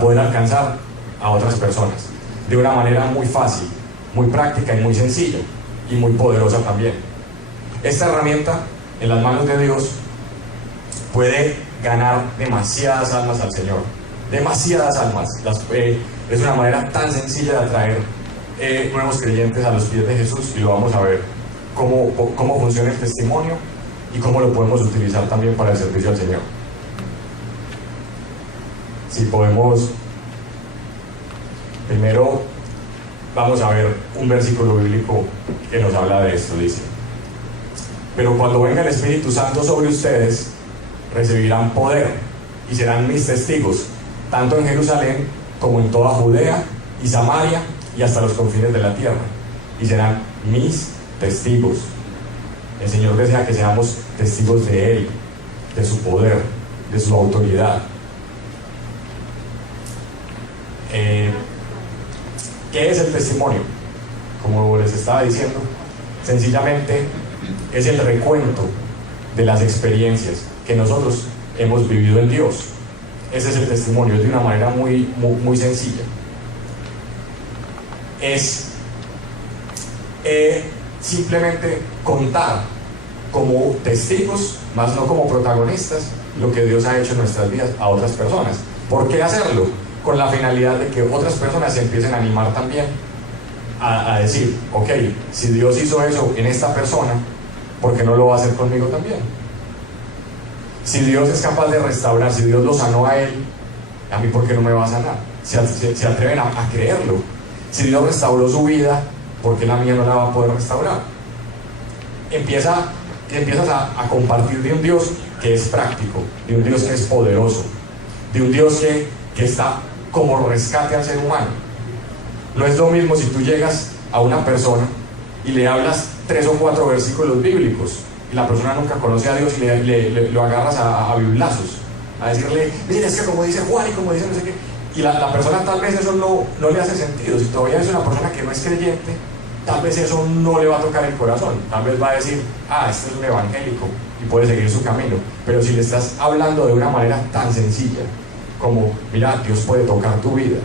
poder alcanzar a otras personas de una manera muy fácil, muy práctica y muy sencilla y muy poderosa también. Esta herramienta en las manos de Dios puede ganar demasiadas almas al Señor, demasiadas almas. Es una manera tan sencilla de atraer nuevos creyentes a los pies de Jesús, y lo vamos a ver cómo funciona el testimonio y cómo lo podemos utilizar también para el servicio al Señor. Si podemos, primero vamos a ver un versículo bíblico que nos habla de esto. Dice: pero cuando venga el Espíritu Santo sobre ustedes, recibirán poder y serán mis testigos, tanto en Jerusalén como en toda Judea y Samaria y hasta los confines de la tierra. Y serán mis testigos. El Señor desea que seamos testigos de Él, de su poder, de su autoridad. ¿Qué es el testimonio? Como les estaba diciendo, sencillamente es el recuento de las experiencias que nosotros hemos vivido en Dios. Ese es el testimonio, es de una manera muy sencilla. Es simplemente contar como testigos, más no como protagonistas, lo que Dios ha hecho en nuestras vidas a otras personas. ¿Por qué hacerlo? Con la finalidad de que otras personas se empiecen a animar también a decir: ok, si Dios hizo eso en esta persona, ¿por qué no lo va a hacer conmigo también? Si Dios es capaz de restaurar, si Dios lo sanó a él, ¿a mí por qué no me va a sanar? Se atreven a creerlo. Si Dios restauró su vida, ¿por qué la mía no la va a poder restaurar? Empiezas a compartir de un Dios que es práctico, de un Dios que es poderoso, de un Dios que está como rescate al ser humano. No es lo mismo si tú llegas a una persona y le hablas 3 o 4 versículos bíblicos y la persona nunca conoce a Dios y lo agarras a biblazos, a decirle: mira, es que como dice Juan y como dice no sé qué, y la persona tal vez eso no le hace sentido. Si todavía es una persona que no es creyente, tal vez eso no le va a tocar el corazón, tal vez va a decir: este es un evangélico, y puede seguir su camino. Pero si le estás hablando de una manera tan sencilla como: mira, Dios puede tocar tu vida,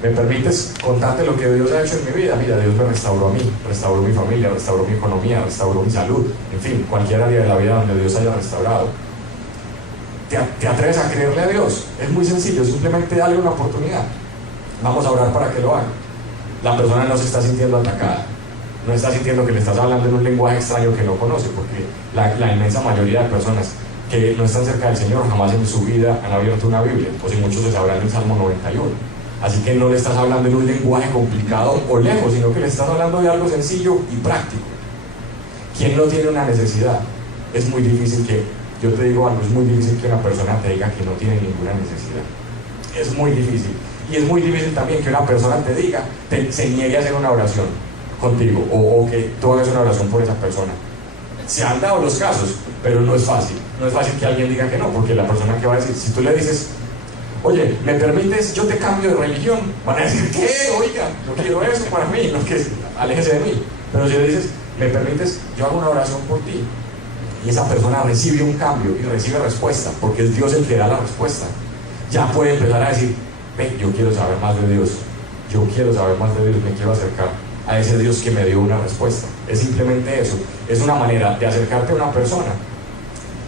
¿me permites contarte lo que Dios ha hecho en mi vida? Mira, Dios me restauró a mí, restauró mi familia, restauró mi economía, restauró mi salud, en fin, cualquier área de la vida donde Dios haya restaurado. ¿Te atreves a creerle a Dios? Es muy sencillo, simplemente dale una oportunidad. Vamos a orar para que lo haga. La persona no se está sintiendo atacada, no está sintiendo que le estás hablando en un lenguaje extraño que no conoce, porque la inmensa mayoría de personas que no están cerca del Señor jamás en su vida han abierto una Biblia, o si muchos se sabrán el Salmo 91. Así que no le estás hablando en un lenguaje complicado o lejos, sino que le estás hablando de algo sencillo y práctico. ¿Quién no tiene una necesidad? Es muy difícil yo te digo algo, es muy difícil que una persona te diga que no tiene ninguna necesidad. Es muy difícil. Y es muy difícil también que una persona te diga, se niegue a hacer una oración contigo, o que tú hagas una oración por esa persona. Se han dado los casos, pero no es fácil. No es fácil que alguien diga que no, porque la persona que va a decir, si tú le dices: oye, ¿me permites? Yo te cambio de religión, van a decir: ¿qué? Oiga, no quiero eso para mí, no, que aléjese de mí. Pero si le dices: ¿me permites? Yo hago una oración por ti, y esa persona recibe un cambio y recibe respuesta, porque es Dios el que da la respuesta, ya puede empezar a decir: yo quiero saber más de Dios, yo quiero saber más de Dios, me quiero acercar a ese Dios que me dio una respuesta. Es simplemente eso, es una manera de acercarte a una persona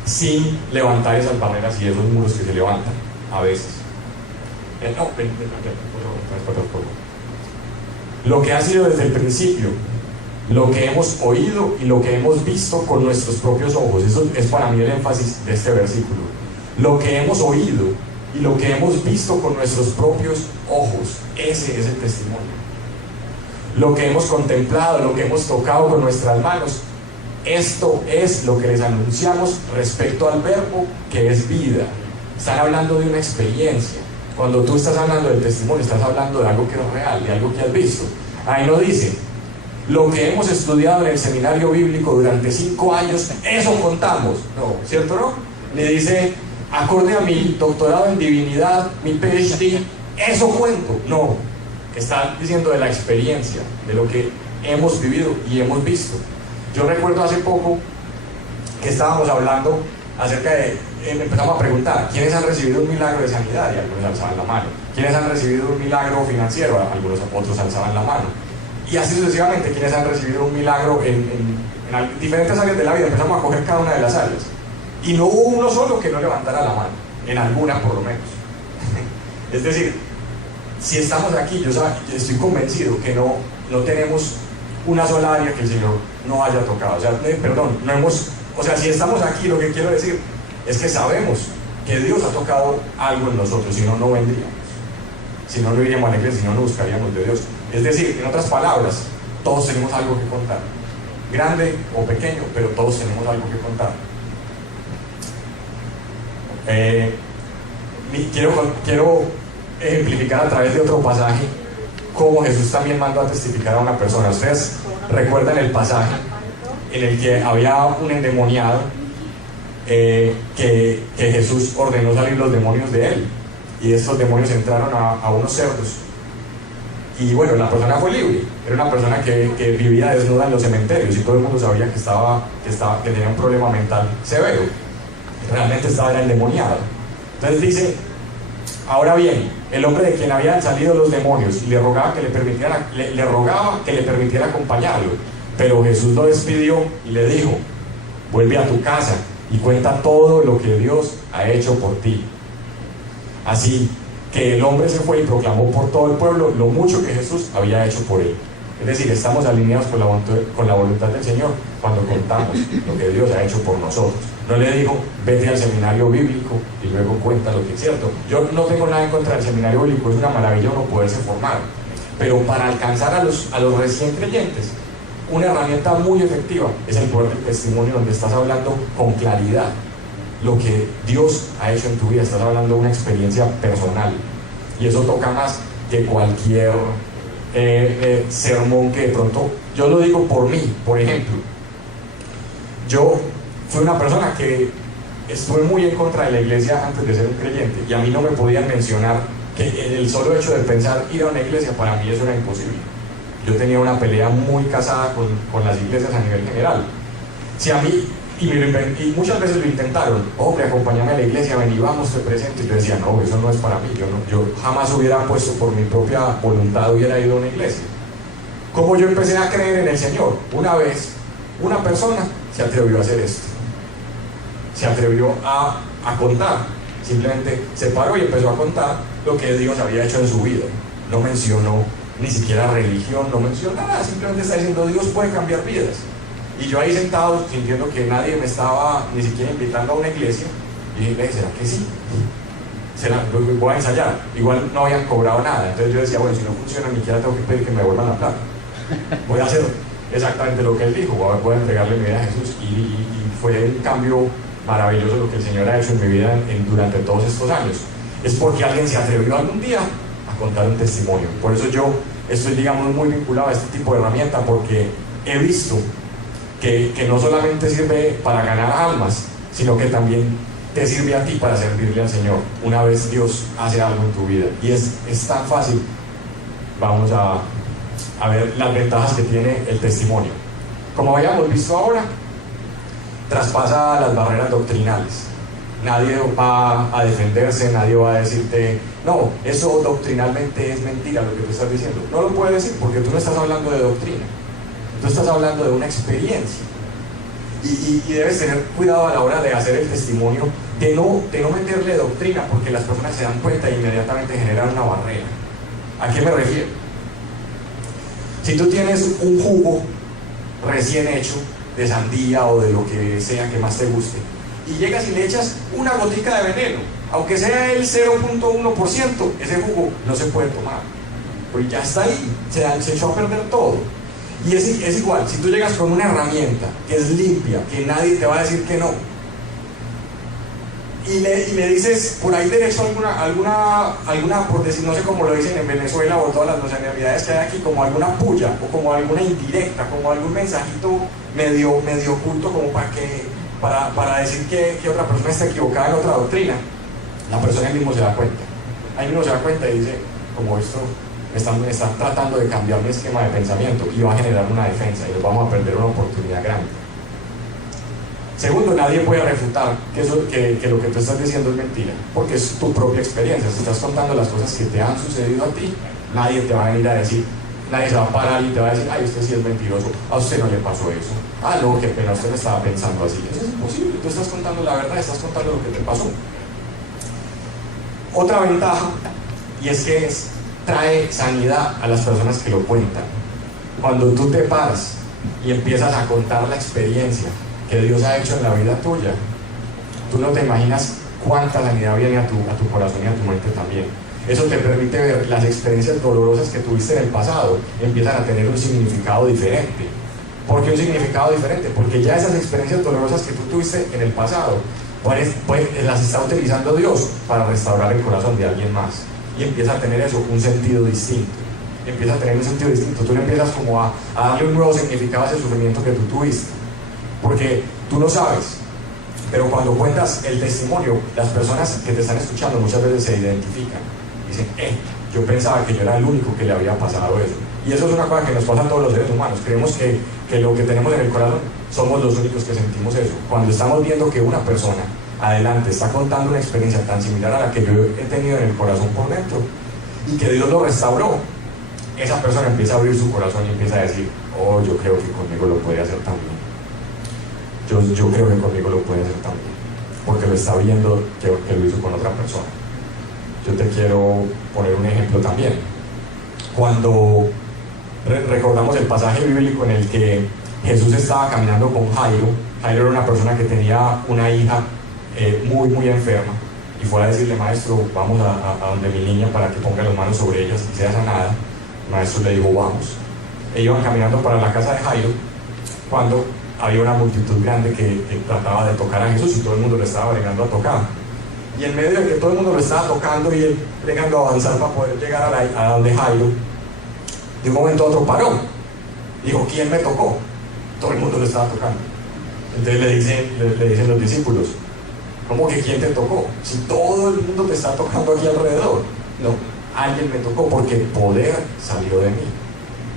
sin levantar esas barreras y esos muros que se levantan a veces. Lo que ha sido desde el principio, lo que hemos oído y lo que hemos visto con nuestros propios ojos, eso es para mí el énfasis de este versículo. Lo que hemos oído y lo que hemos visto con nuestros propios ojos, ese es el testimonio. Lo que hemos contemplado, lo que hemos tocado con nuestras manos, esto es lo que les anunciamos respecto al verbo que es vida. Están hablando de una experiencia. Cuando tú estás hablando del testimonio, estás hablando de algo que es real, de algo que has visto. Ahí no dice: lo que hemos estudiado en el seminario bíblico durante 5 años, eso contamos. No, ¿cierto no? Le dice: acorde a mi doctorado en divinidad, mi PhD, eso cuento. No, está diciendo de la experiencia, de lo que hemos vivido y hemos visto. Yo recuerdo hace poco que estábamos hablando acerca de, empezamos a preguntar: ¿quiénes han recibido un milagro de sanidad? Y algunos alzaban la mano. ¿Quiénes han recibido un milagro financiero? Algunos, otros alzaban la mano. Y así sucesivamente, ¿quiénes han recibido un milagro en diferentes áreas de la vida? Empezamos a coger cada una de las áreas. Y no hubo uno solo que no levantara la mano, en alguna por lo menos. Es decir, si estamos aquí, yo estoy convencido que no tenemos una sola área que el Señor no haya tocado. O sea, si estamos aquí, lo que quiero decir es que sabemos que Dios ha tocado algo en nosotros, si no, no vendríamos. Si no, no iríamos a la iglesia, si no, no buscaríamos de Dios. Es decir, en otras palabras, todos tenemos algo que contar. Grande o pequeño, pero todos tenemos algo que contar. Quiero ejemplificar a través de otro pasaje cómo Jesús también mandó a testificar a una persona. Ustedes recuerdan el pasaje en el que había un endemoniado que Jesús ordenó salir los demonios de él, y estos demonios entraron a unos cerdos, y bueno, la persona fue libre. Era una persona que vivía desnuda en los cementerios, y todo el mundo sabía que tenía un problema mental severo. Realmente estaba endemoniado. Entonces dice: ahora bien, el hombre de quien habían salido los demonios le rogaba que le permitiera acompañarlo, pero Jesús lo despidió y le dijo: vuelve a tu casa y cuenta todo lo que Dios ha hecho por ti. Así que el hombre se fue y proclamó por todo el pueblo lo mucho que Jesús había hecho por él. Es decir, estamos alineados con la voluntad del Señor cuando contamos lo que Dios ha hecho por nosotros. No le dijo: vete al seminario bíblico y luego cuenta lo que es cierto. Yo no tengo nada en contra del seminario bíblico, es una maravilla uno poderse formar, pero para alcanzar a los recién creyentes, una herramienta muy efectiva es el poder del testimonio, donde estás hablando con claridad lo que Dios ha hecho en tu vida. Estás hablando de una experiencia personal, y eso toca más que cualquier sermón que de pronto. Yo lo digo por mí, por ejemplo. Yo fui una persona que estuve muy en contra de la iglesia antes de ser un creyente, y a mí no me podían mencionar que el solo hecho de pensar ir a una iglesia, para mí eso era imposible. Yo tenía una pelea muy casada con las iglesias a nivel general. Si a mí, y muchas veces lo intentaron: hombre, acompáñame a la iglesia, ven y vamos, te presento. Y yo decía: no, eso no es para mí. Yo jamás hubiera puesto por mi propia voluntad, hubiera ido a una iglesia. ¿Cómo yo empecé a creer en el Señor? Una vez, una persona se atrevió a hacer esto. Se atrevió a contar. Simplemente se paró y empezó a contar lo que Dios había hecho en su vida. No mencionó ni siquiera religión, no mencionó nada. Simplemente está diciendo: Dios puede cambiar vidas. Y yo ahí sentado, sintiendo que nadie me estaba ni siquiera invitando a una iglesia, y dije: ¿será que sí? Voy a ensayar. Igual no habían cobrado nada. Entonces yo decía: bueno, si no funciona, ni siquiera tengo que pedir que me devuelvan la plata. Voy a hacer exactamente lo que él dijo. Voy a entregarle mi vida a Jesús. Y fue un cambio maravilloso lo que el Señor ha hecho en mi vida durante todos estos años. Es porque alguien se atrevió algún día a contar un testimonio. Por eso yo estoy, digamos, muy vinculado a este tipo de herramienta, porque he visto que no solamente sirve para ganar almas, sino que también te sirve a ti para servirle al Señor una vez Dios hace algo en tu vida. Y es tan fácil. Vamos a ver las ventajas que tiene el testimonio. Como habíamos visto ahora, traspasa las barreras doctrinales. Nadie va a defenderse, nadie va a decirte: no, eso doctrinalmente es mentira lo que tú estás diciendo. No lo puede decir, porque tú no estás hablando de doctrina, tú estás hablando de una experiencia. Y debes tener cuidado a la hora de hacer el testimonio, de no meterle doctrina, porque las personas se dan cuenta e inmediatamente generan una barrera. ¿A qué me refiero? Si tú tienes un jugo recién hecho de sandía o de lo que sea que más te guste, y llegas y le echas una gotica de veneno, aunque sea el 0.1%, ese jugo no se puede tomar, porque ya está ahí, se echó a perder todo. Y es igual, si tú llegas con una herramienta que es limpia, que nadie te va a decir que no, y le dices por ahí derecho alguna, por decir, no sé cómo lo dicen en Venezuela o todas las nacionalidades que hay aquí, como alguna puya o como alguna indirecta, como algún mensajito medio oculto, como para decir que otra persona está equivocada en otra doctrina, la persona ahí mismo se da cuenta. Ahí mismo se da cuenta y dice: como esto me están tratando de cambiar mi esquema de pensamiento, y va a generar una defensa y nos vamos a perder una oportunidad grande. Segundo, nadie puede refutar que lo que tú estás diciendo es mentira, porque es tu propia experiencia. Si estás contando las cosas que te han sucedido a ti, nadie te va a venir a decir, nadie se va a parar y te va a decir, ay, usted sí es mentiroso, a usted no le pasó eso, ah, no, qué pena, usted no estaba pensando así. Eso es imposible, tú estás contando la verdad, estás contando lo que te pasó. Otra ventaja, y es que trae sanidad a las personas que lo cuentan. Cuando tú te paras y empiezas a contar la experiencia que Dios ha hecho en la vida tuya, tú no te imaginas cuánta sanidad viene a tu corazón y a tu mente también. Eso te permite ver las experiencias dolorosas que tuviste en el pasado, empiezan a tener un significado diferente. ¿Por qué un significado diferente? Porque ya esas experiencias dolorosas que tú tuviste en el pasado, las está utilizando Dios para restaurar el corazón de alguien más. Y empieza a tener eso, un sentido distinto. Empieza a tener un sentido distinto. Tú le empiezas como a darle un nuevo significado a ese sufrimiento que tú tuviste. Porque tú no sabes, pero cuando cuentas el testimonio, las personas que te están escuchando muchas veces se identifican. Dicen, yo pensaba que yo era el único que le había pasado eso. Y eso es una cosa que nos pasa a todos los seres humanos. Creemos que lo que tenemos en el corazón somos los únicos que sentimos eso. Cuando estamos viendo que una persona adelante está contando una experiencia tan similar a la que yo he tenido en el corazón por dentro y que Dios lo restauró, esa persona empieza a abrir su corazón y empieza a decir, oh, yo creo que conmigo lo puede hacer también. Yo creo que conmigo lo puede hacer también, porque lo está viendo que lo hizo con otra persona. Yo te quiero poner un ejemplo también. Cuando recordamos el pasaje bíblico en el que Jesús estaba caminando con Jairo. Jairo era una persona que tenía una hija muy enferma, y fue a decirle, maestro, vamos a donde mi niña para que ponga las manos sobre ellas y sea sanada. El maestro le dijo, vamos. Ellos iban caminando para la casa de Jairo cuando había una multitud grande que trataba de tocar a Jesús y todo el mundo le estaba bregando a tocar. Y en medio de que todo el mundo lo estaba tocando y él bregando a avanzar para poder llegar a donde Jairo, de un momento a otro paró. Dijo, ¿quién me tocó? Todo el mundo lo estaba tocando. Entonces le dicen los discípulos, ¿cómo que quién te tocó? Si todo el mundo te está tocando aquí alrededor. No, alguien me tocó porque el poder salió de mí.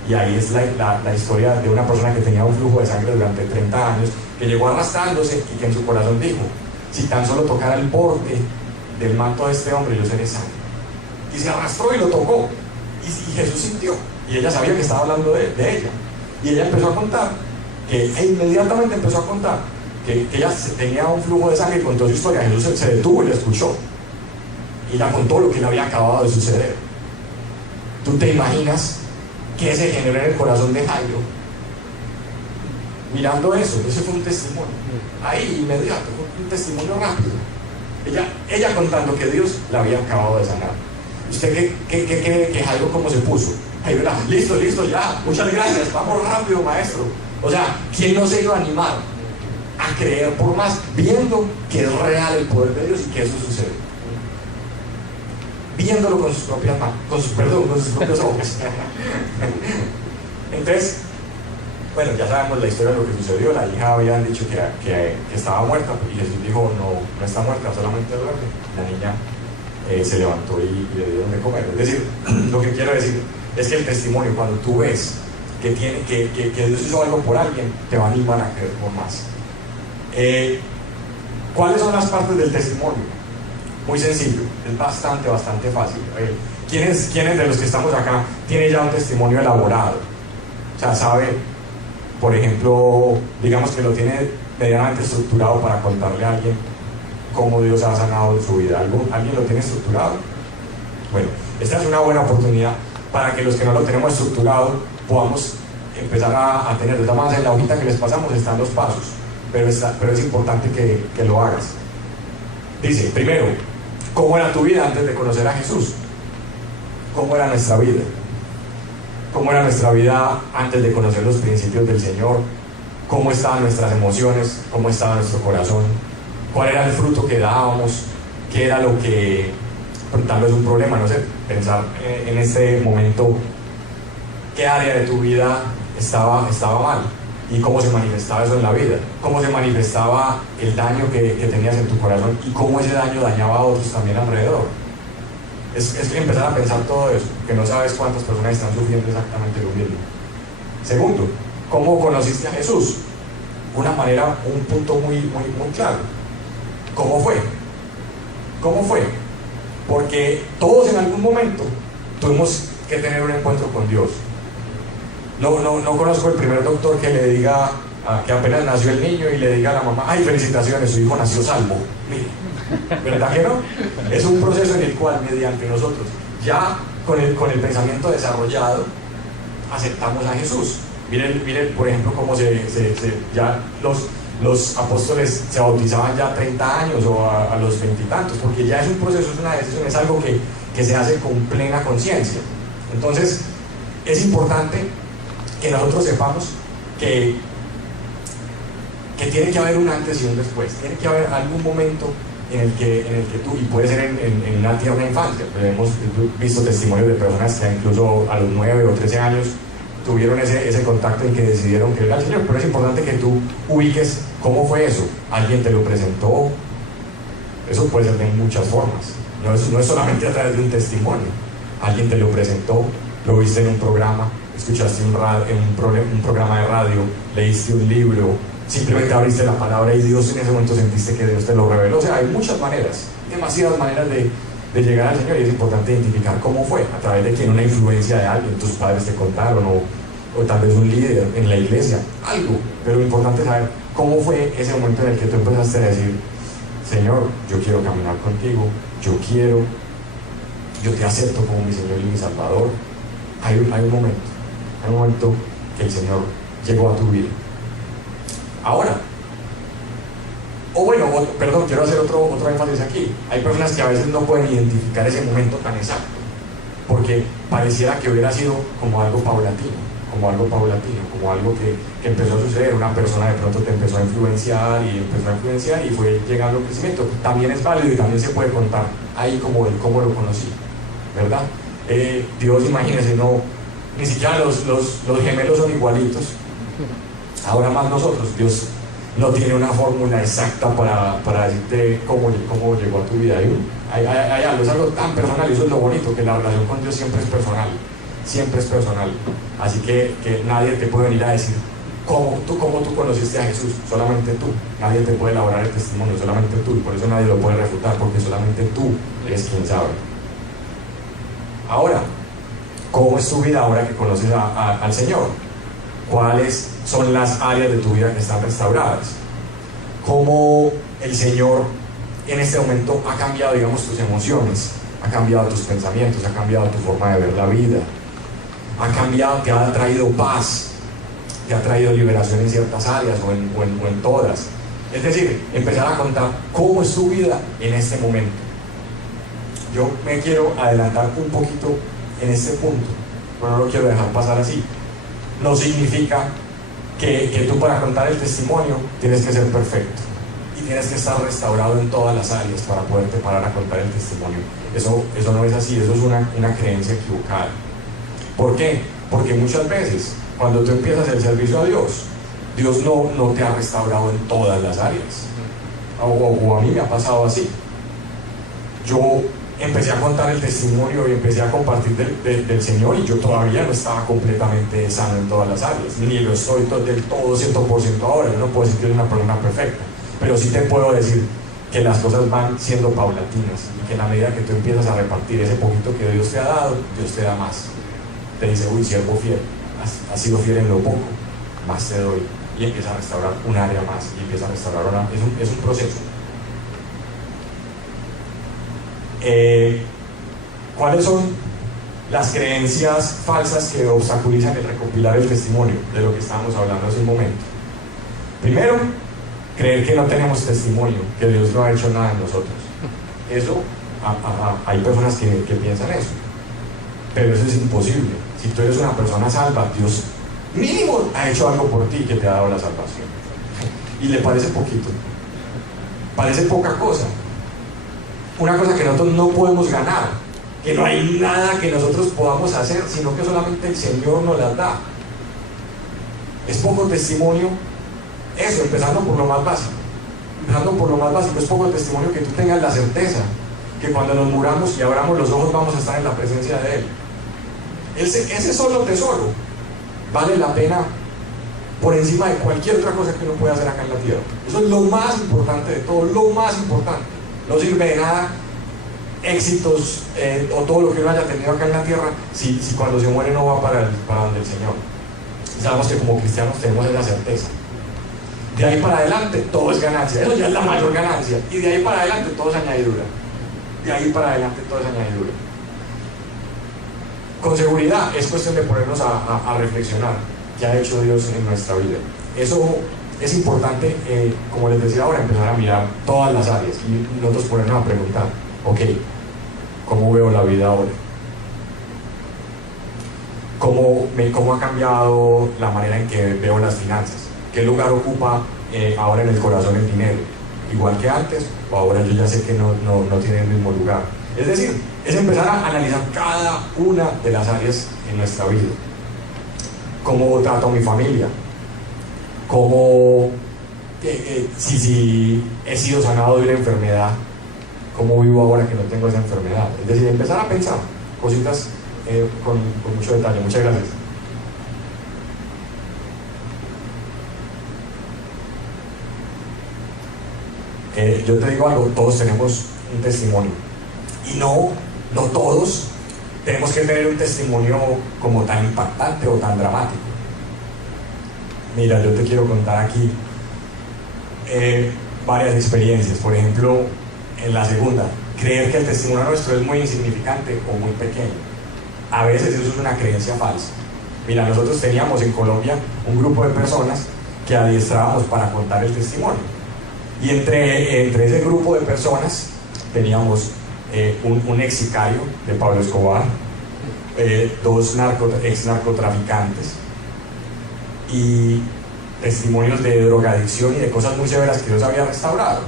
Y ahí es la historia de una persona que tenía un flujo de sangre durante 30 años, que llegó arrastrándose y que en su corazón dijo, si tan solo tocara el borde del manto de este hombre, yo seré sano. Y se arrastró y lo tocó. Y Jesús sintió. Y ella sabía que estaba hablando de ella. Y ella empezó a contar, inmediatamente empezó a contar, que ella tenía un flujo de sangre y contó su historia. Jesús se detuvo y la escuchó. Y la contó lo que le había acabado de suceder. ¿Tú te imaginas qué se generó en el corazón de Jairo? Mirando eso, ese fue un testimonio. Ahí, inmediato, un testimonio rápido. Ella contando que Dios la había acabado de sanar. ¿Usted qué cree que Jairo cómo se puso? Jairo era, listo, ya, muchas gracias, vamos rápido, maestro. O sea, ¿quién no se iba a animar a creer por más, viendo que es real el poder de Dios y que eso sucede? Viéndolo con sus propias manos, con sus propios ojos. Entonces, bueno, ya sabemos la historia de lo que sucedió. La hija habían dicho que estaba muerta y Jesús dijo, no está muerta, solamente duerme. La niña se levantó y le dieron de comer. Es decir, lo que quiero decir es que el testimonio, cuando tú ves que Dios hizo algo por alguien, te va a animar a creer por más. ¿Cuáles son las partes del testimonio? Muy sencillo, es bastante fácil. ¿Quiénes de los que estamos acá tiene ya un testimonio elaborado? O sea, sabe, por ejemplo, digamos que lo tiene medianamente estructurado para contarle a alguien cómo Dios ha sanado en su vida. ¿Alguien lo tiene estructurado? Bueno, esta es una buena oportunidad para que los que no lo tenemos estructurado podamos empezar a tener. De todas maneras, en la hojita que les pasamos están los pasos, pero es importante que lo hagas. Dice, primero, ¿cómo era tu vida antes de conocer a Jesús? ¿Cómo era nuestra vida? ¿Cómo era nuestra vida antes de conocer los principios del Señor? ¿Cómo estaban nuestras emociones? ¿Cómo estaba nuestro corazón? ¿Cuál era el fruto que dábamos? ¿Qué era lo que, tal vez un problema, no sé, pensar en ese momento, qué área de tu vida estaba mal? ¿Y cómo se manifestaba eso en la vida? ¿Cómo se manifestaba el daño que tenías en tu corazón? ¿Y cómo ese daño dañaba a otros también alrededor? Es empezar a pensar todo eso, que no sabes cuántas personas están sufriendo exactamente lo mismo. Segundo, ¿cómo conociste a Jesús? una manera, un punto muy claro. ¿Cómo fue? ¿Cómo fue? Porque todos en algún momento tuvimos que tener un encuentro con Dios. No conozco el primer doctor que le diga, que apenas nació el niño y le diga a la mamá: ay, felicitaciones, su hijo nació salvo. Mire, ¿verdad que no? Es un proceso en el cual, mediante nosotros, ya con el pensamiento desarrollado, aceptamos a Jesús. Miren, por ejemplo, cómo ya los apóstoles se bautizaban ya a 30 años o a los 20 y tantos, porque ya es un proceso, es una decisión, es algo que se hace con plena conciencia. Entonces, es importante que nosotros sepamos que tiene que haber un antes y un después. Tiene que haber algún momento en el que tú, y puede ser en una tierna infancia. Hemos visto testimonios de personas que incluso a los 9 o 13 años tuvieron ese contacto en que decidieron creer al Señor, pero es importante que tú ubiques cómo fue eso. Alguien te lo presentó. Eso puede ser de muchas formas, no es solamente a través de un testimonio. Alguien te lo presentó, lo viste en un programa, escuchaste un programa de radio, leíste un libro, simplemente abriste la palabra y Dios, en ese momento sentiste que Dios te lo reveló. O sea, hay muchas maneras, demasiadas maneras de llegar al Señor, y es importante identificar cómo fue, a través de quién, una influencia de alguien, tus padres te contaron, o tal vez un líder en la iglesia, algo. Pero lo importante es saber cómo fue ese momento en el que tú empezaste a decir: Señor, yo quiero caminar contigo, yo te acepto como mi Señor y mi Salvador. Hay un momento que el Señor llegó a tu vida. Ahora, quiero hacer otro énfasis aquí. Hay personas que a veces no pueden identificar ese momento tan exacto, porque pareciera que hubiera sido como algo paulatino, como algo que empezó a suceder. Una persona de pronto te empezó a influenciar y fue llegando al crecimiento. También es válido y también se puede contar ahí como el cómo lo conocí, ¿verdad? Dios, imagínense, ni siquiera los gemelos son igualitos. Ahora más nosotros. Dios no tiene una fórmula exacta para decirte cómo llegó a tu vida. Hay algo, es algo tan personal, y eso es lo bonito, que la relación con Dios siempre es personal. Así que nadie te puede venir a decir cómo tú conociste a Jesús. Solamente tú. Nadie te puede elaborar el testimonio, solamente tú, y por eso nadie lo puede refutar, porque solamente tú eres quien sabe. Ahora, ¿cómo es tu vida ahora que conoces al Señor? ¿Cuáles son las áreas de tu vida que están restauradas? ¿Cómo el Señor en este momento ha cambiado, digamos, tus emociones? Ha cambiado tus pensamientos, ha cambiado tu forma de ver la vida, te ha traído paz, te ha traído liberación en ciertas áreas o en todas. Es decir, empezar a contar cómo es tu vida en este momento. Yo me quiero adelantar un poquito en este punto, pero no lo quiero dejar pasar así. No significa que tú, para contar el testimonio, tienes que ser perfecto y tienes que estar restaurado en todas las áreas para poderte parar a contar el testimonio. Eso no es así, eso es una creencia equivocada. ¿Por qué? Porque muchas veces, cuando tú empiezas el servicio a Dios no te ha restaurado en todas las áreas. O a mí me ha pasado así. Yo empecé a contar el testimonio y empecé a compartir del Señor, y yo todavía no estaba completamente sano en todas las áreas, ni lo estoy del todo 100% ahora. Yo no puedo decir que soy una persona perfecta, pero sí te puedo decir que las cosas van siendo paulatinas, y que en la medida que tú empiezas a repartir ese poquito que Dios te ha dado, Dios te da más. Te dice: uy, siervo fiel, has sido fiel en lo poco, más te doy. Y empieza a restaurar un área más, y empieza a restaurar es un proceso. ¿Cuáles son las creencias falsas que obstaculizan el recopilar el testimonio de lo que estábamos hablando hace un momento? Primero, creer que no tenemos testimonio, que Dios no ha hecho nada en nosotros. Eso, hay personas que piensan eso, pero eso es imposible. Si tú eres una persona salva, Dios mínimo ha hecho algo por ti, que te ha dado la salvación. Y le parece poquito, parece poca cosa, una cosa que nosotros no podemos ganar, que no hay nada que nosotros podamos hacer, sino que solamente el Señor nos las da. Es poco testimonio eso, empezando por lo más básico. Es poco testimonio que tú tengas la certeza que cuando nos muramos y abramos los ojos vamos a estar en la presencia de Él. Ese solo tesoro vale la pena por encima de cualquier otra cosa que uno pueda hacer acá en la tierra. Eso es lo más importante de todo, lo más importante. No sirve de nada éxitos o todo lo que uno haya tenido acá en la tierra si cuando se muere no va para donde el Señor. Sabemos que como cristianos tenemos esa certeza. De ahí para adelante todo es ganancia, eso ya es la mayor ganancia, y de ahí para adelante todo es añadidura. De ahí para adelante todo es añadidura. Con seguridad es cuestión de ponernos a reflexionar qué ha hecho Dios en nuestra vida. Eso es importante, como les decía ahora, empezar a mirar todas las áreas y nosotros ponernos a preguntar, ok, ¿cómo veo la vida ahora? ¿Cómo ha cambiado la manera en que veo las finanzas? ¿Qué lugar ocupa ahora en el corazón el dinero? ¿Igual que antes? ¿O ahora yo ya sé que no tiene el mismo lugar? Es decir, es empezar a analizar cada una de las áreas en nuestra vida. ¿Cómo trato a mi familia? ¿Cómo, si he sido sanado de una enfermedad, cómo vivo ahora que no tengo esa enfermedad? Es decir, empezar a pensar cositas con mucho detalle. Muchas gracias. Yo te digo algo, todos tenemos un testimonio y no todos tenemos que tener un testimonio como tan impactante o tan dramático. Mira, yo te quiero contar aquí varias experiencias. Por ejemplo, en la segunda, creer que el testimonio nuestro es muy insignificante o muy pequeño. A veces eso es una creencia falsa. Mira, nosotros teníamos en Colombia un grupo de personas que adiestrábamos para contar el testimonio. Y entre ese grupo de personas teníamos un ex sicario de Pablo Escobar, dos ex narcotraficantes y testimonios de drogadicción y de cosas muy severas que Dios había restaurado.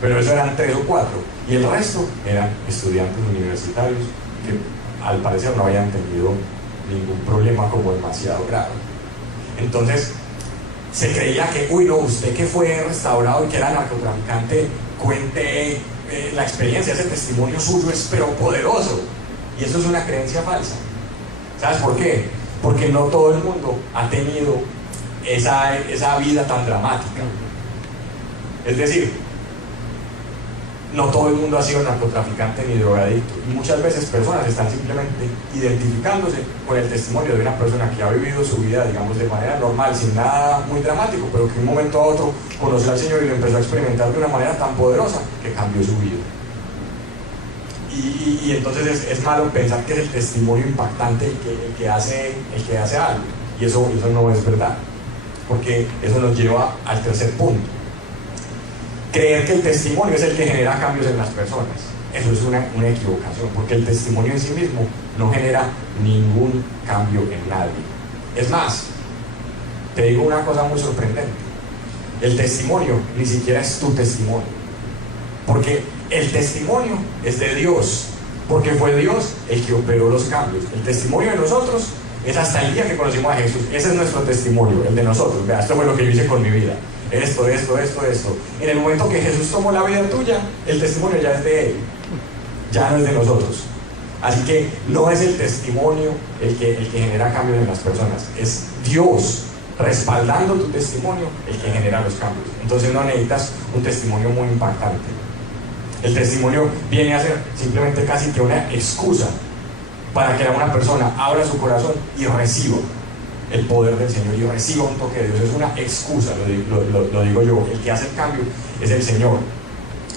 Pero eso eran 3 o 4 y el resto eran estudiantes universitarios que al parecer no habían tenido ningún problema como demasiado grave. Entonces se creía que, uy no, usted que fue restaurado y que era narcotraficante, cuente la experiencia, ese testimonio suyo es pero poderoso. Y eso es una creencia falsa. ¿Sabes por qué? Porque no todo el mundo ha tenido esa vida tan dramática. Es decir, no todo el mundo ha sido narcotraficante ni drogadicto. Y muchas veces personas están simplemente identificándose con el testimonio de una persona que ha vivido su vida, digamos, de manera normal, sin nada muy dramático, pero que de un momento a otro conoció al Señor y lo empezó a experimentar de una manera tan poderosa que cambió su vida. Y entonces es malo pensar que es el testimonio impactante el que hace algo. Y eso no es verdad. Porque eso nos lleva al tercer punto. Creer que el testimonio es el que genera cambios en las personas. Eso es una equivocación, porque el testimonio en sí mismo no genera ningún cambio en nadie. Es más, te digo una cosa muy sorprendente. El testimonio ni siquiera es tu testimonio. Porque el testimonio es de Dios. Porque fue Dios el que operó los cambios. El testimonio de nosotros es hasta el día que conocimos a Jesús. Ese es nuestro testimonio, el de nosotros. Vea, esto fue lo que yo hice con mi vida. Esto. En el momento que Jesús tomó la vida tuya, el testimonio ya es de Él, ya no es de nosotros. Así que no es el testimonio el que genera cambios en las personas, es Dios respaldando tu testimonio el que genera los cambios. Entonces no necesitas un testimonio muy impactante. El testimonio viene a ser simplemente casi que una excusa para que una persona abra su corazón y reciba el poder del Señor y reciba un toque de Dios. Es una excusa, lo digo yo. El que hace el cambio es el Señor.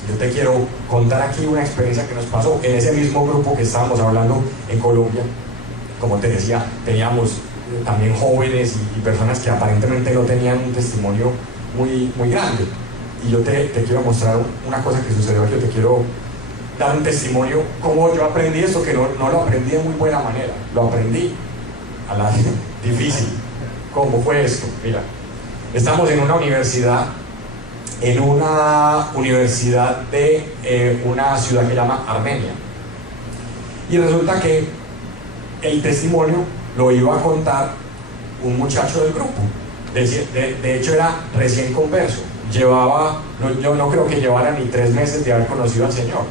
Yo te quiero contar aquí una experiencia que nos pasó en ese mismo grupo que estábamos hablando en Colombia. Como te decía, teníamos también jóvenes y personas que aparentemente no tenían un testimonio muy, muy grande. Y yo te quiero mostrar una cosa que sucedió. Yo te quiero dar un testimonio, cómo yo aprendí esto, que no lo aprendí de muy buena manera. Lo aprendí a la difícil. ¿Cómo fue esto? Mira, estamos en una universidad de una ciudad que se llama Armenia. Y resulta que el testimonio lo iba a contar un muchacho del grupo. De hecho era recién converso. Yo no creo que llevara ni 3 meses de haber conocido al Señor,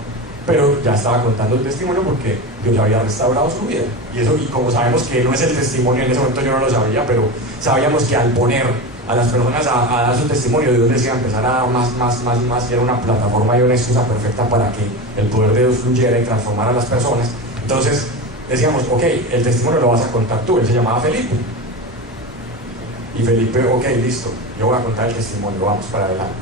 pero ya estaba contando el testimonio porque Dios había restaurado su vida. Y como sabemos que no es el testimonio, en ese momento yo no lo sabía, pero sabíamos que al poner a las personas a dar su testimonio, Dios les iba a empezar a dar más, y era una plataforma y una excusa perfecta para que el poder de Dios fluyera y transformara a las personas. Entonces decíamos, ok, el testimonio lo vas a contar tú. Él se llamaba Felipe. Y Felipe, ok, listo, yo voy a contar el testimonio, vamos para adelante.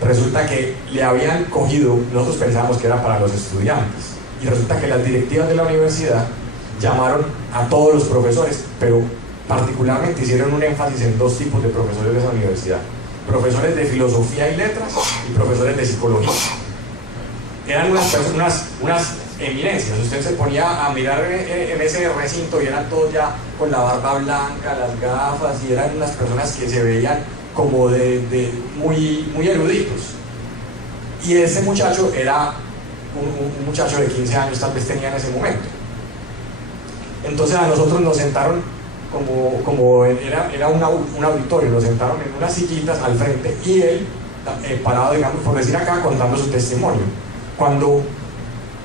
Resulta que le habían cogido, nosotros pensábamos que era para los estudiantes, y resulta que las directivas de la universidad llamaron a todos los profesores, pero particularmente hicieron un énfasis en dos tipos de profesores de esa universidad: profesores de filosofía y letras y profesores de psicología. Eran unas eminencias. Usted se ponía a mirar en ese recinto y eran todos ya con la barba blanca, las gafas, y eran unas personas que se veían como muy eruditos. Y ese muchacho era un muchacho de 15 años, tal vez tenía en ese momento. Entonces a nosotros nos sentaron como era un auditorio, nos sentaron en unas sillitas al frente y él parado, digamos, por decir acá, contando su testimonio. Cuando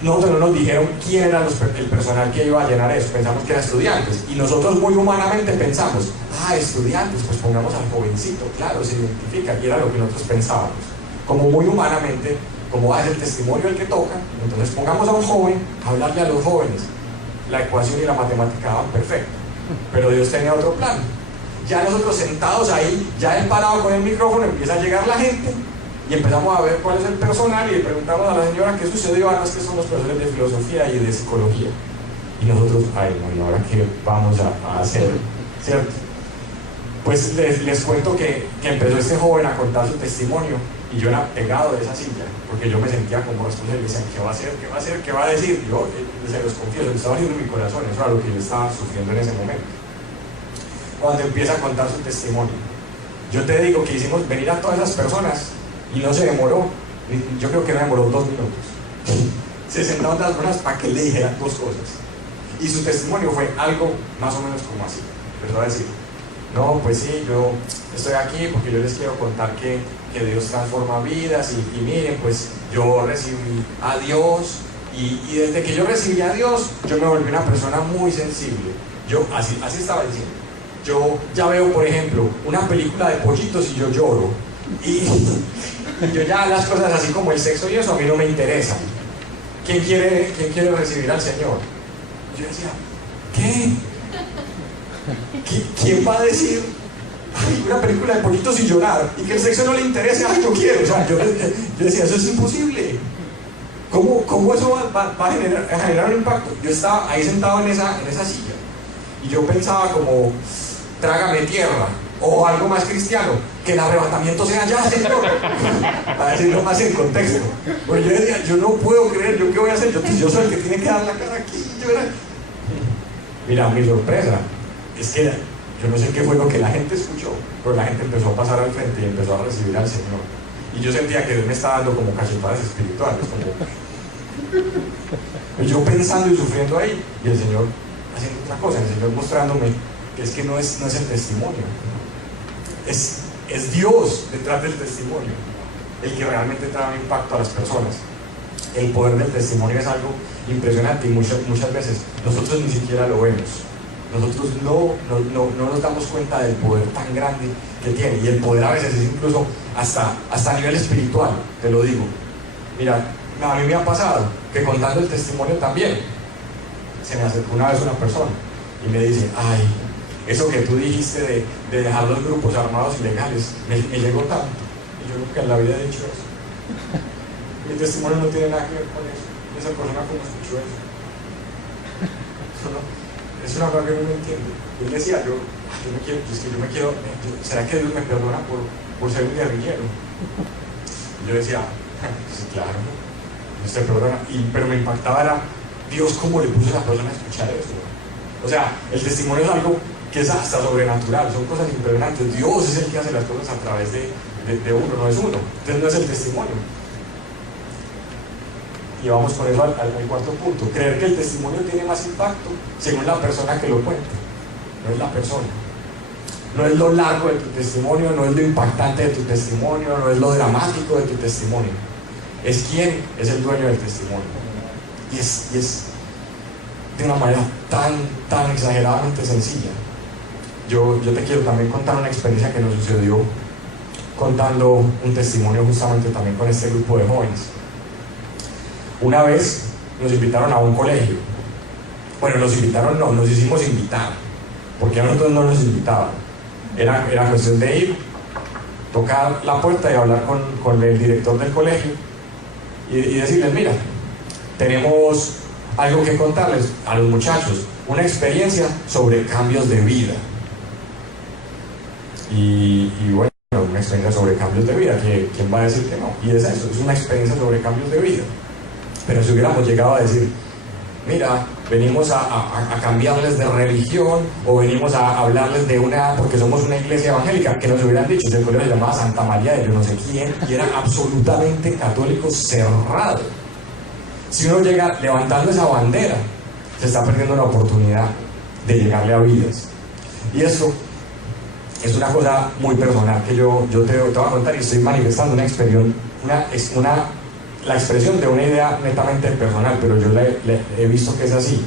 nosotros no nos dijeron quién era el personal que iba a llenar eso, pensamos que eran estudiantes, y nosotros muy humanamente pensamos, estudiantes, pues pongamos al jovencito, claro, se identifica, y era lo que nosotros pensábamos, como muy humanamente, como es el testimonio el que toca, entonces pongamos a un joven a hablarle a los jóvenes. La ecuación y la matemática daban perfecto, pero Dios tenía otro plan. Ya nosotros sentados ahí, ya él parado con el micrófono, empieza a llegar la gente y empezamos a ver cuál es el personal, y le preguntamos a la señora qué sucedió. Es que son los profesores de filosofía y de psicología. Y nosotros, ¿y ahora qué vamos a hacer? ¿Cierto? Pues les cuento que empezó este joven a contar su testimonio, y yo era pegado de esa silla, porque yo me sentía como responsable. Y decía, ¿qué va a hacer? ¿Qué va a hacer? ¿Qué va a decir? Yo se los confieso, lo estaba haciendo en mi corazón, eso era lo que yo estaba sufriendo en ese momento. Cuando empieza a contar su testimonio, yo te digo que hicimos venir a todas esas personas y no se demoró, yo creo que no demoró 2 minutos. Se sentaron las personas para que le dijeran 2 cosas, y su testimonio fue algo más o menos como así. Empezó a decir, no, pues sí, yo estoy aquí porque yo les quiero contar que Dios transforma vidas, y miren, pues yo recibí a Dios, y desde que yo recibí a Dios, yo me volví una persona muy sensible. Yo, así estaba diciendo, yo ya veo, por ejemplo, una película de pollitos y yo lloro, y yo ya las cosas así como el sexo y eso a mí no me interesa. ¿Quién quiere recibir al Señor? Yo decía, ¿qué? ¿Quién va a decir una película de pollitos y llorar, y que el sexo no le interese? Yo quiero. O sea, yo decía, eso es imposible. ¿Cómo eso va a generar un impacto? Yo estaba ahí sentado en esa silla, y yo pensaba como, trágame tierra, o algo más cristiano, que el arrebatamiento sea ya, Señor, para decirlo más en contexto. Pero yo decía, yo no puedo creer, ¿yo qué voy a hacer? Yo soy el que tiene que dar la cara aquí. Mira, mi sorpresa es que yo no sé qué fue lo que la gente escuchó, pero la gente empezó a pasar al frente y empezó a recibir al Señor. Y yo sentía que Dios me estaba dando como cachetadas espirituales, como yo pensando y sufriendo ahí, y el Señor haciendo otra cosa, el Señor mostrándome que es que no es el testimonio, es Dios detrás del testimonio el que realmente trae un impacto a las personas. El poder del testimonio es algo impresionante, y muchas veces nosotros ni siquiera lo vemos. Nosotros no nos damos cuenta del poder tan grande que tiene, y el poder a veces es incluso hasta a nivel espiritual, te lo digo. Mira, a mí me ha pasado que contando el testimonio también se me acercó una vez una persona y me dice, eso que tú dijiste de dejar los grupos armados ilegales me llegó tanto, y yo nunca en la vida he dicho eso. Mi testimonio no tiene nada que ver con eso. Esa persona como escuchó eso, es una cosa que no me entiende. Él decía, yo me quiero, ¿será que Dios me perdona por ser un guerrillero? Y yo decía, sí, claro, Dios te perdona. Pero me impactaba era Dios cómo le puso a la persona a escuchar eso. O sea, el testimonio es algo que es hasta sobrenatural, son cosas impresionantes. Dios es el que hace las cosas a través de uno, no es uno. Entonces no es el testimonio. Y vamos con eso al cuarto punto. Creer que el testimonio tiene más impacto según la persona que lo cuenta. No es la persona. No es lo largo de tu testimonio, no es lo impactante de tu testimonio, no es lo dramático de tu testimonio. Es quién es el dueño del testimonio. Y es de una manera tan exageradamente sencilla. yo te quiero también contar una experiencia que nos sucedió contando un testimonio justamente también con este grupo de jóvenes. Una vez nos invitaron a un colegio. Bueno, nos invitaron, no, nos hicimos invitar, porque a nosotros no nos invitaban. Era cuestión de ir, tocar la puerta y hablar con el director del colegio y decirles, mira, tenemos algo que contarles a los muchachos, una experiencia sobre cambios de vida. Y bueno, una experiencia sobre cambios de vida, ¿quién va a decir que no? Y es eso, es una experiencia sobre cambios de vida. Pero si hubiéramos llegado a decir, mira, venimos a cambiarles de religión, o venimos a hablarles de porque somos una iglesia evangélica, que nos hubieran dicho, el colegio se llamaba Santa María de yo no sé quién, y era absolutamente católico cerrado. Si uno llega levantando esa bandera, se está perdiendo la oportunidad de llegarle a vidas. Y eso es una cosa muy personal que yo te voy a contar, y estoy manifestando una expresión, la expresión de una idea netamente personal, pero yo he visto que es así.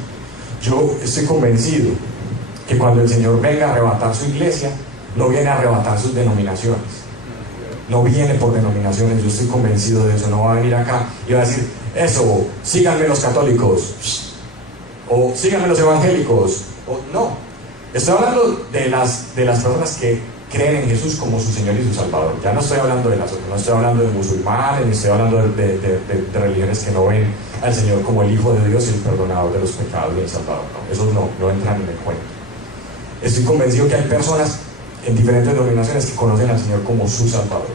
Yo estoy convencido que cuando el Señor venga a arrebatar su iglesia, no viene a arrebatar sus denominaciones. No viene por denominaciones, yo estoy convencido de eso. No va a venir acá y va a decir, eso, síganme los católicos, o síganme los evangélicos, o no. Estoy hablando de las personas que creen en Jesús como su Señor y su Salvador. Ya no estoy hablando de las otras, no estoy hablando de musulmanes, ni estoy hablando de religiones que no ven al Señor como el Hijo de Dios y el perdonador de los pecados y el Salvador. No, esos no entran en el cuento. Estoy convencido que hay personas en diferentes denominaciones que conocen al Señor como su Salvador,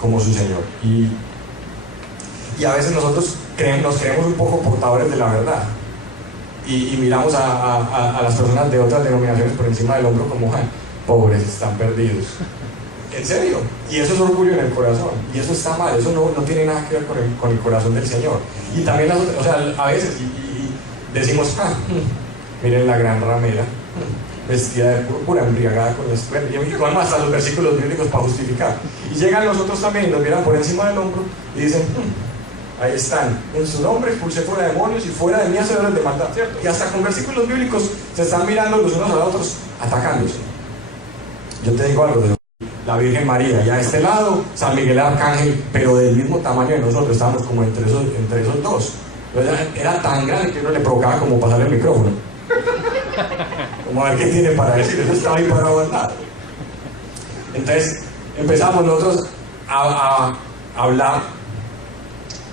como su Señor. Y a veces nosotros nos creemos un poco portadores de la verdad. Y miramos a las personas de otras denominaciones por encima del hombro como, pobres, están perdidos. En serio. Y eso es orgullo en el corazón. Y eso está mal. Eso no tiene nada que ver con el corazón del Señor. Y también las otras, o sea, a veces decimos, miren la gran ramera, vestida de púrpura, embriagada con esplendor. Y van hasta los versículos bíblicos para justificar. Y llegan los otros también y nos miran por encima del hombro y dicen, ahí están, en su nombre expulsé fuera demonios y fuera de mí hacedores de maldad, ¿cierto? Y hasta con versículos bíblicos se están mirando los unos a los otros, atacándose. Yo te digo algo, la Virgen María, y a este lado, San Miguel Arcángel, pero del mismo tamaño de nosotros, estábamos como entre esos dos. Entonces era tan grande que uno le provocaba como pasar el micrófono. Como a ver qué tiene para decir, eso estaba ahí parado al lado. Entonces empezamos nosotros a hablar.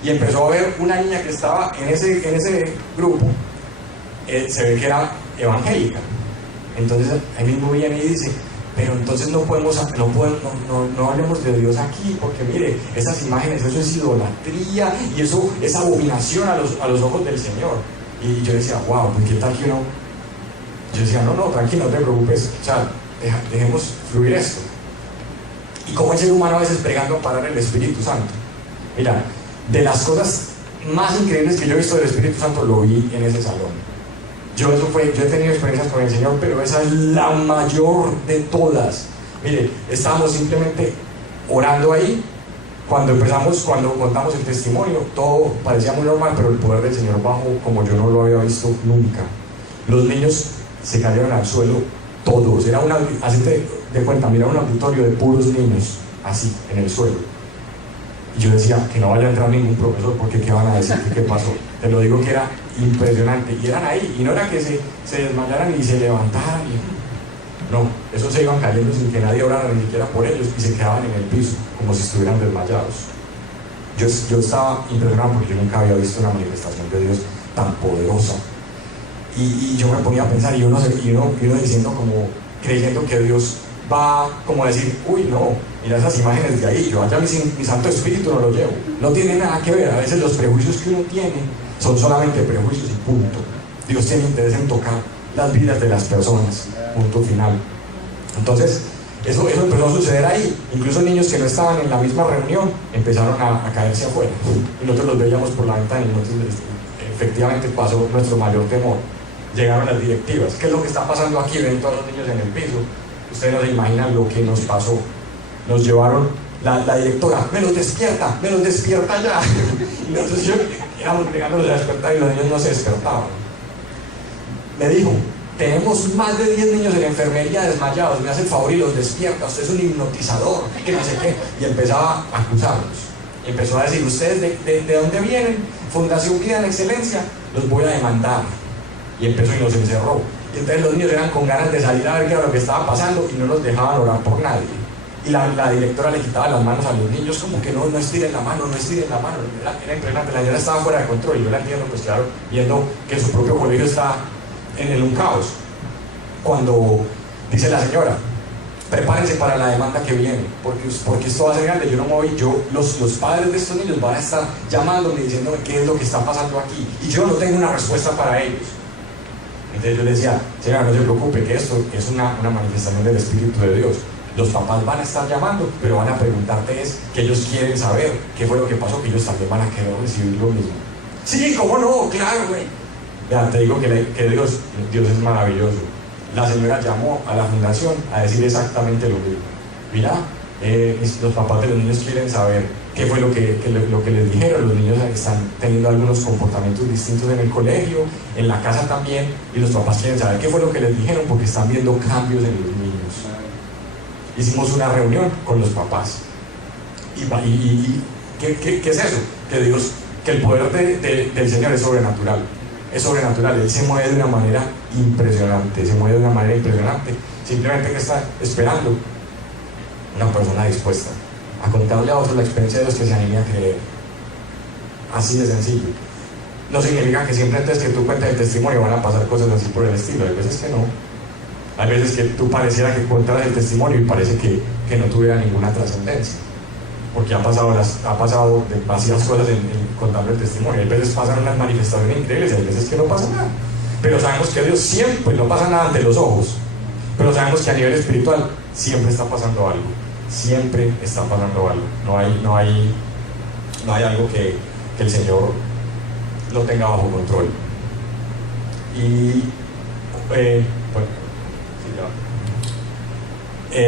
Y empezó a ver una niña que estaba en ese grupo, se ve que era evangélica. Entonces ahí mismo viene y dice, pero entonces no hablemos de Dios aquí, porque mire, esas imágenes, eso es idolatría y eso es abominación a los ojos del Señor. Y yo decía, wow, ¿qué tal que uno? Yo decía, no, tranquilo, no te preocupes, o sea, dejemos fluir esto. Y como el ser humano a veces pregando a parar el Espíritu Santo. Mira, de las cosas más increíbles que yo he visto del Espíritu Santo lo vi en ese salón. Yo he tenido experiencias con el Señor, pero esa es la mayor de todas. Mire, estábamos simplemente orando ahí. Cuando contamos el testimonio, todo parecía muy normal, pero el poder del Señor bajó como yo no lo había visto nunca. Los niños se cayeron al suelo, todos. Así te cuenta, mira, un auditorio de puros niños, así, en el suelo. Y yo decía, que no vaya a entrar ningún profesor, porque ¿qué van a decir? ¿Qué pasó? Te lo digo que era impresionante. Y eran ahí, y no era que se desmayaran y se levantaran. No, esos se iban cayendo sin que nadie orara ni siquiera por ellos, y se quedaban en el piso, como si estuvieran desmayados. Yo estaba impresionado porque yo nunca había visto una manifestación de Dios tan poderosa. Y yo me ponía a pensar, y uno diciendo como, creyendo que Dios va como a decir, uy, no, mira esas imágenes de ahí, yo allá mi Santo Espíritu no lo llevo. No tiene nada que ver. A veces los prejuicios que uno tiene son solamente prejuicios y punto. Dios tiene interés en tocar las vidas de las personas, punto final. Entonces, eso empezó a suceder ahí. Incluso niños que no estaban en la misma reunión empezaron a caerse afuera. Y nosotros los veíamos por la ventana y nosotros, efectivamente pasó nuestro mayor temor. Llegaron las directivas. ¿Qué es lo que está pasando aquí? Ven todos los niños en el piso. Ustedes no se imaginan lo que nos pasó. Nos llevaron, la directora, me los despierta ya. Y nosotros íbamos pegándolos a despertar y los niños no se despertaban. Me dijo, tenemos más de 10 niños en la enfermería desmayados, me hace el favor y los despierta, usted es un hipnotizador, que no sé qué, y empezaba a acusarlos, y empezó a decir, ustedes de dónde vienen, Fundación Vida en Excelencia, los voy a demandar, y empezó y los encerró, y entonces los niños eran con ganas de salir a ver qué era lo que estaba pasando, y no los dejaban orar por nadie, y la directora le quitaba las manos a los niños, como que no estiren la mano, no estiren la mano, era impresionante, la señora estaba fuera de control, y yo la entiendo, pues claro, viendo que su propio colegio está en un caos, cuando dice la señora, prepárense para la demanda que viene, porque esto va a ser grande, yo no me voy, los padres de estos niños van a estar llamándome, diciéndome qué es lo que está pasando aquí, y yo no tengo una respuesta para ellos. Entonces yo le decía, señora, no se preocupe, que esto es una manifestación del Espíritu de Dios. Los papás van a estar llamando, pero van a preguntarte que ellos quieren saber qué fue lo que pasó, que ellos también van a querer recibir lo mismo. Sí, ¿cómo no? Claro, güey. Ya, te digo que Dios es maravilloso. La señora llamó a la fundación a decir exactamente lo mismo. Mira, los papás de los niños quieren saber qué fue lo que les dijeron. Los niños están teniendo algunos comportamientos distintos en el colegio, en la casa también, y los papás quieren saber qué fue lo que les dijeron porque están viendo cambios en los niños. Hicimos una reunión con los papás. ¿Qué es eso? Que el poder del Señor es sobrenatural. Es sobrenatural, Él se mueve de una manera impresionante, simplemente que está esperando una persona dispuesta a contarle a otros la experiencia de Dios, que se anime a creer. Así de sencillo. No significa que siempre antes que tú cuentes el testimonio van a pasar cosas así por el estilo, hay veces que no. Hay veces que tú pareciera que cuentas el testimonio y parece que no tuviera ninguna trascendencia, porque ha pasado demasiadas cosas en contando el testimonio. Hay veces pasan unas manifestaciones increíbles y hay veces que no pasa nada, pero sabemos que Dios siempre, no pasa nada ante los ojos, pero sabemos que a nivel espiritual siempre está pasando algo, no hay algo que el Señor lo tenga bajo control. Y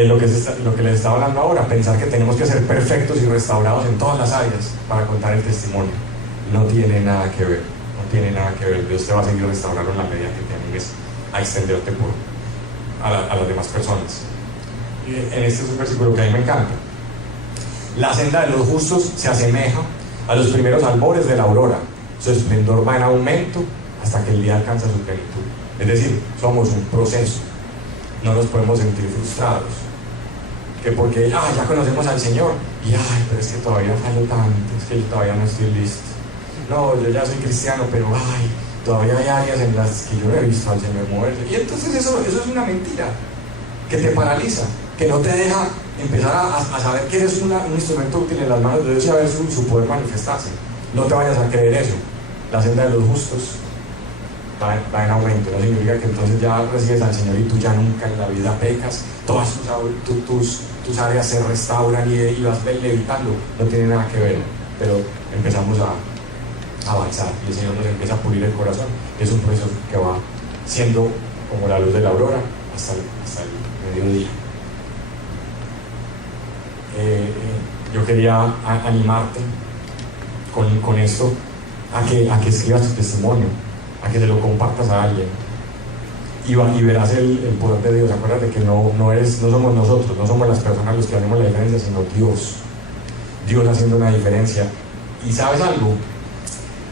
lo que les estaba hablando ahora, pensar que tenemos que ser perfectos y restaurados en todas las áreas para contar el testimonio, no tiene nada que ver. Dios te va a seguir restaurando en la medida que te animes a extenderte a las demás personas. Y en este es un versículo que a mí me encanta. La senda de los justos se asemeja a los primeros albores de la aurora, su esplendor va en aumento hasta que el día alcanza su plenitud. Es decir, somos un proceso. No nos podemos sentir frustrados, que porque ya conocemos al Señor y pero es que todavía falta tanto, es que yo todavía no estoy listo. No, yo ya soy cristiano, pero todavía hay áreas en las que yo no he visto al Señor moverse. Y entonces eso es una mentira que te paraliza, que no te deja empezar a saber que eres un instrumento útil en las manos de Dios y a ver su poder manifestarse. No te vayas a creer eso. La senda de los justos va en aumento, no significa que entonces ya recibes al Señor y tú ya nunca en la vida pecas, todas tus áreas se restauran y vas levitando, no tiene nada que ver, pero empezamos a avanzar y el Señor nos empieza a pulir el corazón. Es un proceso que va siendo como la luz de la aurora hasta el mediodía. Yo quería animarte con esto a que escribas tu testimonio, a que te lo compartas a alguien y verás el poder de Dios. Acuérdate que no somos nosotros, no somos las personas los que hacemos la diferencia, sino Dios haciendo una diferencia. Y ¿sabes algo?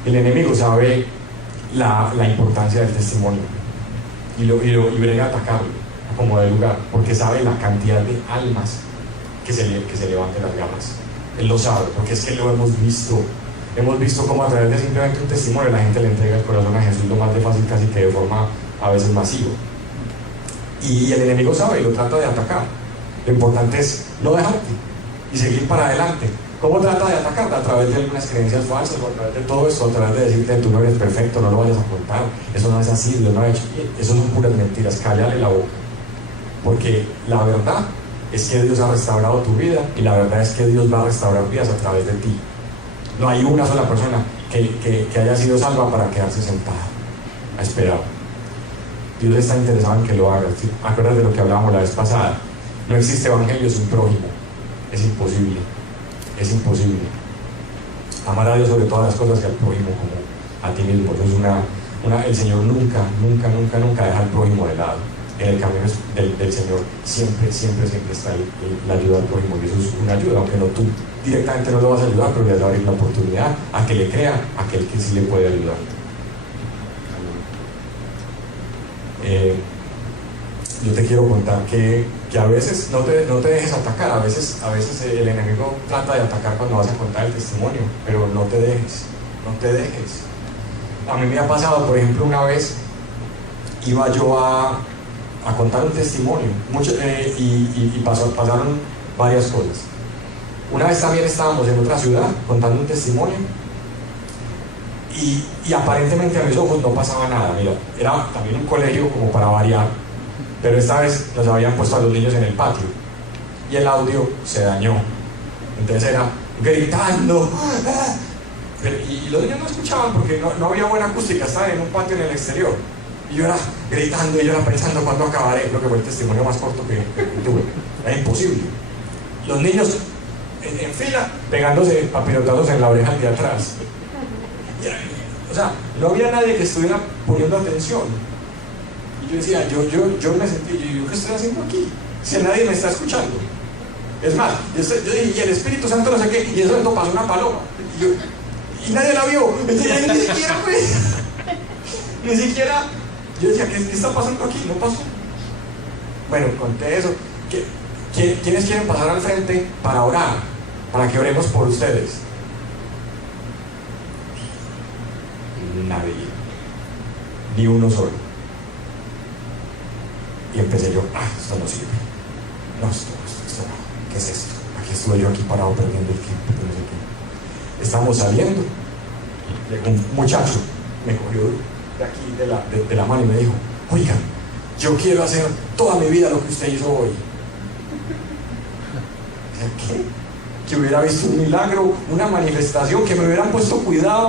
El enemigo sabe la importancia del testimonio y viene a atacarlo como de lugar, porque sabe la cantidad de almas que se levanten las garras. Él lo sabe, porque es que lo hemos visto cómo a través de simplemente un testimonio la gente le entrega el corazón a Jesús lo más de fácil, casi que de forma a veces masiva. Y el enemigo sabe y lo trata de atacar. Lo importante es no dejarte y seguir para adelante. ¿Cómo trata de atacarte? A través de algunas creencias falsas, o a través de todo esto, a través de decirte tú no eres perfecto, no lo vayas a contar, eso no es así, Dios no ha hecho. Eso son puras mentiras, cállale la boca. Porque la verdad es que Dios ha restaurado tu vida y la verdad es que Dios va a restaurar vidas a través de ti. No hay una sola persona que haya sido salva para quedarse sentada a esperar. Dios está interesado en que lo hagas. Acuérdate de lo que hablábamos la vez pasada. No existe evangelio sin prójimo. Es imposible. Amar a Dios sobre todas las cosas y al prójimo como a ti mismo. Eso es El Señor nunca, nunca, nunca, nunca deja al prójimo de lado. En el camino del Señor siempre, siempre, siempre está la ayuda al prójimo, y eso es una ayuda, aunque no tú directamente no lo vas a ayudar, pero le vas a abrir la oportunidad a que le crea a aquel que sí le puede ayudar. Yo te quiero contar que a veces no te dejes atacar. A veces el enemigo trata de atacar cuando vas a contar el testimonio, pero no te dejes. A mí me ha pasado, por ejemplo, una vez iba yo a contar un testimonio y pasaron varias cosas. Una vez también estábamos en otra ciudad contando un testimonio y aparentemente a mis ojos no pasaba nada. Mira, era también un colegio como para variar, pero esta vez nos habían puesto a los niños en el patio y el audio se dañó. Entonces era gritando y los niños no escuchaban porque no había buena acústica, estaban en un patio en el exterior. Y yo era gritando y yo era pensando cuándo acabaré. Creo que fue el testimonio más corto que tuve. Era imposible. Los niños en fila pegándose papirotazos en la oreja de atrás. O sea, no había nadie que estuviera poniendo atención. Y yo decía, yo me sentí, ¿qué estoy haciendo aquí? Si nadie me está escuchando. Es más, yo dije, y el Espíritu Santo no sé qué, y eso pasó una paloma. Y nadie la vio. Ni siquiera, pues. Ni siquiera. Yo decía, ¿qué está pasando aquí? No pasó. Bueno, conté eso. ¿Quiénes quieren pasar al frente para orar? Para que oremos por ustedes. Nadie. Ni uno solo. Y empecé yo, esto no sirve. No, esto no. ¿Qué es esto? Aquí estuve yo aquí parado perdiendo el tiempo. No sé qué. Estamos saliendo. Llegó un muchacho, me cogió de aquí de la mano y me dijo, oiga, yo quiero hacer toda mi vida lo que usted hizo hoy. ¿Qué? Que hubiera visto un milagro, una manifestación, que me hubieran puesto cuidado,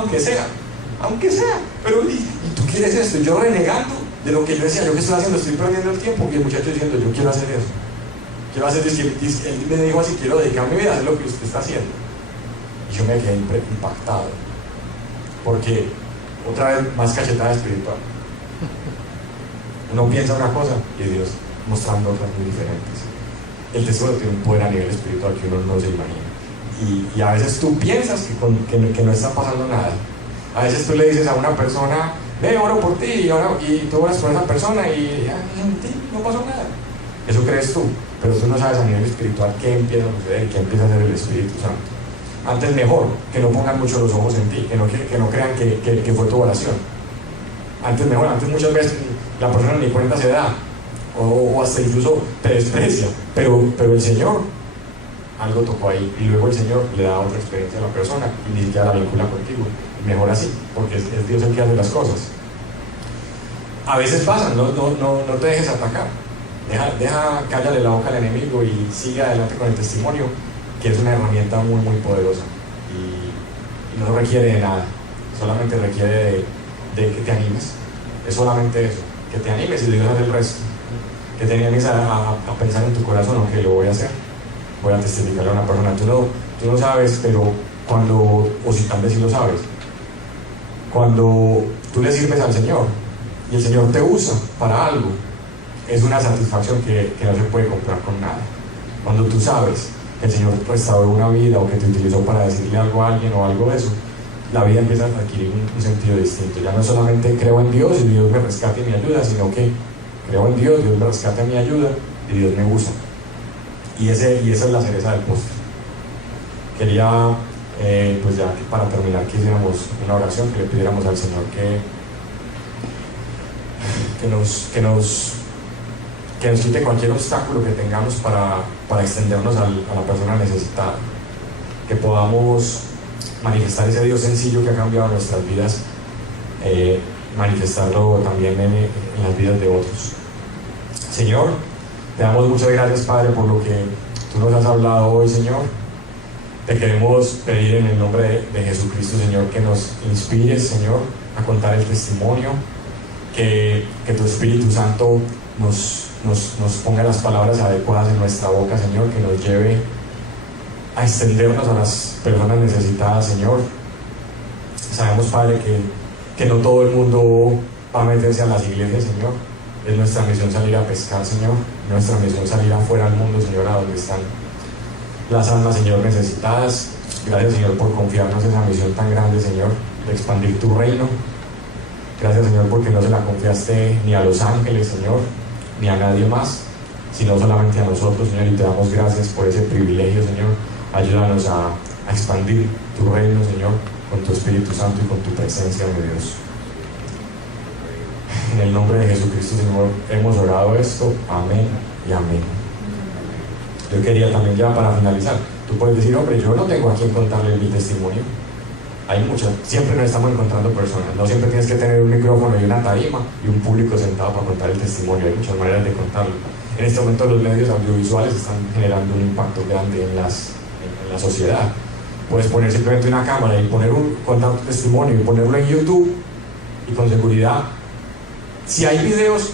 aunque sea, pero ¿y tú quieres esto? Y yo renegando de lo que yo decía, yo qué estoy haciendo, estoy perdiendo el tiempo, y el muchacho diciendo, yo quiero hacer eso, él me dijo así, quiero dedicar mi vida a hacer lo que usted está haciendo. Y yo me quedé impactado, porque otra vez más cachetada espiritual. Uno piensa una cosa y Dios mostrando otras muy diferentes. El testimonio tiene un poder a nivel espiritual que uno no se imagina. Y a veces tú piensas que no está pasando nada. A veces tú le dices a una persona, oro por ti, y tú oras por esa persona y en ti no pasó nada. Eso crees tú, pero tú no sabes a nivel espiritual qué empieza a suceder, qué empieza a hacer el Espíritu Santo. Antes mejor que no pongan mucho los ojos en ti, que no crean que fue tu oración. Antes mejor, antes muchas veces la persona ni cuenta se da, o hasta incluso te desprecia, pero el Señor algo tocó ahí, y luego el Señor le da otra experiencia a la persona y ni siquiera la vincula contigo. Mejor así, porque es Dios el que hace las cosas. A veces pasan, no te dejes atacar, cállale la boca al enemigo y sigue adelante con el testimonio, que es una herramienta muy muy poderosa y no requiere de nada, solamente requiere de que te animes. Es solamente eso, que te animes y Dios hace el resto, que te animes a pensar en tu corazón, ok, lo voy a hacer, voy a testificarle a una persona. Tú no sabes, pero o si tal vez sí lo sabes, cuando tú le sirves al Señor y el Señor te usa para algo, es una satisfacción que no se puede comprar con nada. Cuando tú sabes que el Señor restauró una vida o que te utilizó para decirle algo a alguien o algo de eso, la vida empieza a adquirir un sentido distinto. Ya no solamente creo en Dios y Dios me rescate y me ayuda, sino que creo en Dios me rescate y me ayuda y Dios me usa. Y esa es la cereza del postre. Quería, pues ya para terminar, que hiciéramos una oración, que le pidiéramos al Señor que nos quite cualquier obstáculo que tengamos para extendernos a la persona necesitada, que podamos manifestar ese Dios sencillo que ha cambiado nuestras vidas, manifestarlo también en las vidas de otros. Señor, te damos muchas gracias, Padre, por lo que tú nos has hablado hoy, Señor. Te queremos pedir en el nombre de Jesucristo, Señor, que nos inspires, Señor, a contar el testimonio, que tu Espíritu Santo nos ponga las palabras adecuadas en nuestra boca, Señor, que nos lleve a extendernos a las personas necesitadas, Señor. Sabemos, Padre, que no todo el mundo va a meterse a las iglesias, Señor. Es nuestra misión salir a pescar, Señor. Nuestra misión salir afuera al mundo, Señor, a donde están las almas, Señor, necesitadas. Gracias, Señor, por confiarnos esa misión tan grande, Señor, de expandir tu reino. Gracias, Señor, porque no se la confiaste ni a los ángeles, Señor, ni a nadie más, sino solamente a nosotros, Señor, y te damos gracias por ese privilegio, Señor. Ayúdanos a expandir tu reino, Señor, con tu Espíritu Santo y con tu presencia, mi Dios. En el nombre de Jesucristo, Señor, hemos orado esto. Amén y amén. Yo quería también, ya para finalizar, tú puedes decir, hombre, yo no tengo a quien contarle mi testimonio. Hay muchas, siempre nos estamos encontrando personas, no siempre tienes que tener un micrófono y una tarima y un público sentado para contar el testimonio, hay muchas maneras de contarlo. En este momento los medios audiovisuales están generando un impacto grande en la sociedad. Puedes poner simplemente una cámara y contar tu testimonio y ponerlo en YouTube, y con seguridad, si hay videos,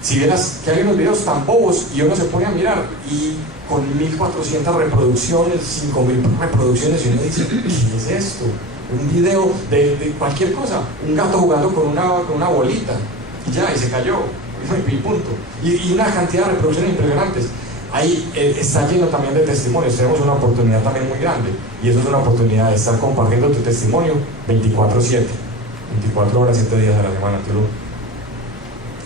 si vieras que hay unos videos tan bobos y uno se pone a mirar y con 1400 reproducciones, 5000 reproducciones, y uno dice, ¿qué es esto? Un video de cualquier cosa, un gato jugando con una bolita y ya, y se cayó, y punto, y una cantidad de reproducciones impresionantes. Ahí está lleno también de testimonios. Tenemos una oportunidad también muy grande, y eso es una oportunidad de estar compartiendo tu testimonio 24/7, 24 horas, 7 días a la semana. Tú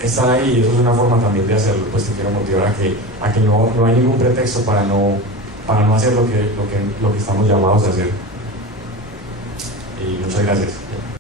estar ahí, y eso es una forma también de hacerlo. Pues te quiero motivar a que no hay ningún pretexto para no hacer lo que estamos llamados a hacer. Y muchas gracias.